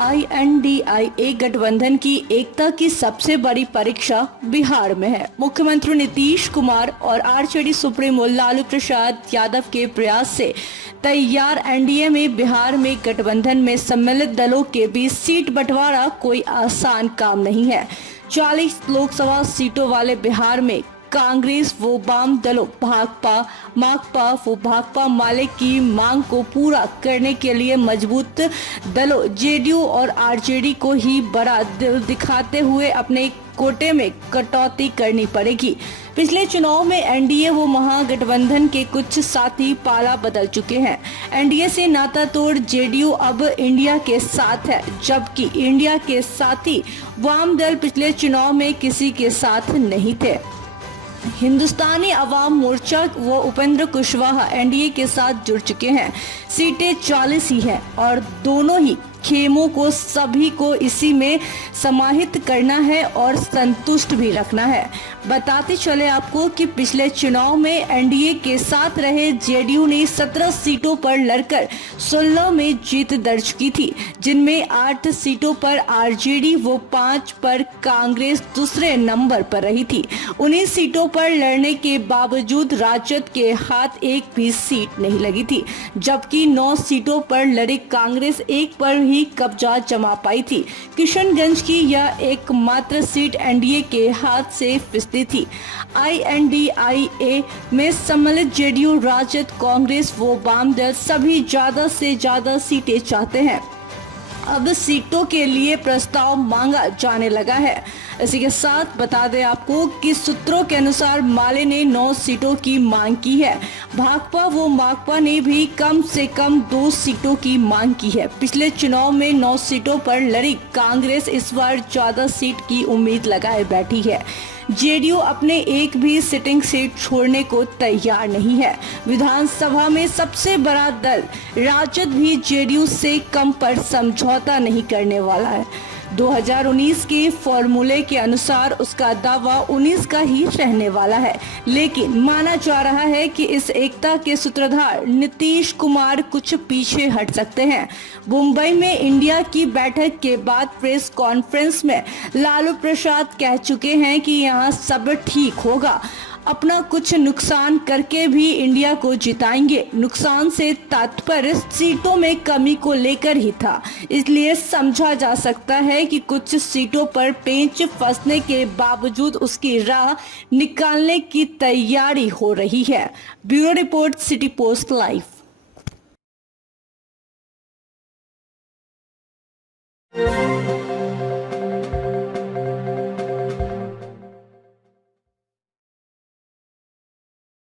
INDIA गठबंधन की एकता की सबसे बड़ी परीक्षा बिहार में है। मुख्यमंत्री नीतीश कुमार और आरजेडी सुप्रीमो लालू प्रसाद यादव के प्रयास से तैयार एनडीए में बिहार में गठबंधन में सम्मिलित दलों के बीच सीट बंटवारा कोई आसान काम नहीं है। 40 लोकसभा सीटों वाले बिहार में कांग्रेस व वाम दलों भाकपा माकपा व भाकपा माले की मांग को पूरा करने के लिए मजबूत दलों जेडीयू और आरजेडी को ही बड़ा दिल दिखाते हुए अपने कोटे में कटौती करनी पड़ेगी। पिछले चुनाव में एनडीए व महागठबंधन के कुछ साथी पाला बदल चुके हैं। एनडीए से नाता तोड़ जेडीयू अब इंडिया के साथ है, जबकि इंडिया के साथी वाम दल पिछले चुनाव में किसी के साथ नहीं थे। हिंदुस्तानी अवाम मोर्चा व उपेंद्र कुशवाहा एनडीए के साथ जुड़ चुके हैं। सीटें 40 ही हैं और दोनों ही खेमों को सभी को इसी में समाहित करना है और संतुष्ट भी रखना है। बताते चले आपको कि पिछले चुनाव में एनडीए के साथ रहे जेडीयू ने 17 सीटों पर लड़कर 16 में जीत दर्ज की थी, जिनमें 8 सीटों पर आरजेडी व 5 पर कांग्रेस दूसरे नंबर पर रही थी। 19 सीटों पर लड़ने के बावजूद राजद के हाथ एक भी सीट नहीं लगी थी, जबकि 9 सीटों पर लड़ी कांग्रेस एक पर ही कब्जा जमा पाई थी। किशनगंज की यह एकमात्र सीट एनडीए के हाथ से फिसली थी। INDIA में सम्मिलित जेडीयू, राजद, कांग्रेस व वाम दल सभी ज्यादा से ज्यादा सीटें चाहते हैं। अब सीटों के लिए प्रस्ताव मांगा जाने लगा है। इसी के साथ बता दें आपको कि सूत्रों के अनुसार माले ने 9 सीटों की मांग की है। भाकपा व माकपा ने भी कम से कम 2 सीटों की मांग की है। पिछले चुनाव में 9 सीटों पर लड़ी कांग्रेस इस बार ज्यादा सीट की उम्मीद लगाए बैठी है। जेडीयू अपने एक भी सिटिंग सीट छोड़ने को तैयार नहीं है। विधानसभा में सबसे बड़ा दल राजद भी जेडीयू से कम पर समझौता नहीं करने वाला है। 2019 के फॉर्मूले के अनुसार उसका दावा 19 का ही रहने वाला है, लेकिन माना जा रहा है कि इस एकता के सूत्रधार नीतीश कुमार कुछ पीछे हट सकते हैं। मुंबई में इंडिया की बैठक के बाद प्रेस कॉन्फ्रेंस में लालू प्रसाद कह चुके हैं कि यहाँ सब ठीक होगा, अपना कुछ नुकसान करके भी इंडिया को जिताएंगे। नुकसान से तात्पर्य सीटों में कमी को लेकर ही था, इसलिए समझा जा सकता है कि कुछ सीटों पर पेंच फंसने के बावजूद उसकी राह निकालने की तैयारी हो रही है। Bureau report, city post live.